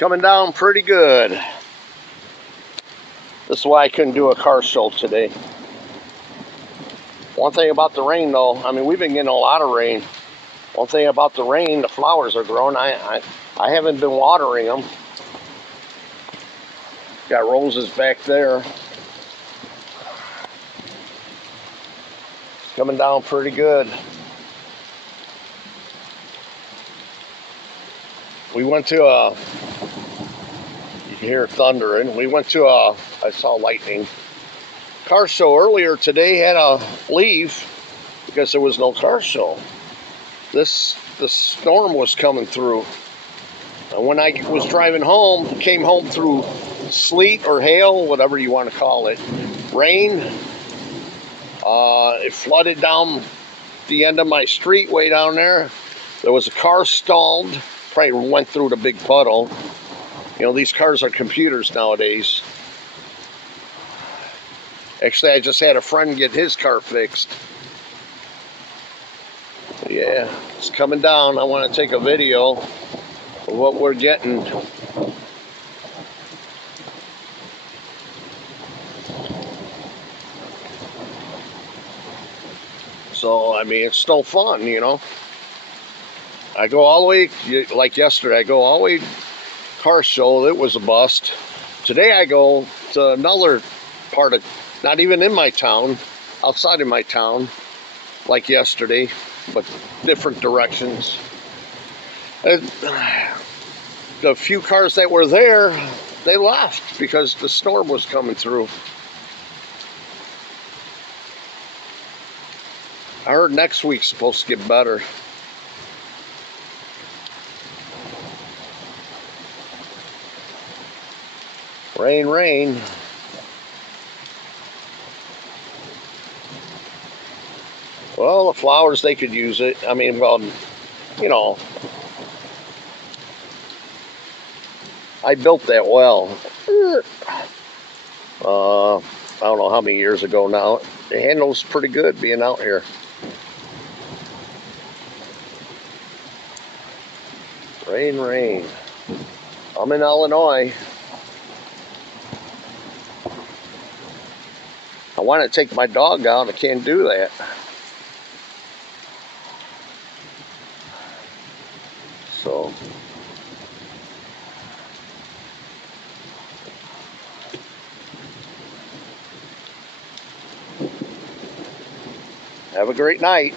Coming down pretty good. This is why I couldn't do a car show today. One thing about the rain though, I mean, we've been getting a lot of rain. One thing about the rain, the flowers are growing. I haven't been watering them. Got roses back there. Coming down pretty good. We went to a, you can hear thundering. We went to a, I saw lightning. Car show earlier today, had to leave because there was no car show. The storm was coming through. And when I was driving home, came home through sleet or hail, whatever you want to call it, rain. It flooded down the end of my street way down there. There was a car stalled, probably went through the big puddle. You know, these cars are computers nowadays. Actually, I just had a friend get his car fixed. Yeah, it's coming down. I want to take a video of what we're getting. So, I mean, it's still fun, you know. I go all the way, like yesterday, I go all the way car show. It was a bust. Today I go to another part of, not even in my town, outside of my town, like yesterday, but different directions. And the few cars that were there, they left because the storm was coming through. I heard next week's supposed to get better. Rain, rain. Well, the flowers, they could use it. I mean, well, you know, I built that well. I don't know how many years ago now. The handle's pretty good being out here. Rain, rain. I'm in Illinois. I want to take my dog out. I can't do that. So, have a great night.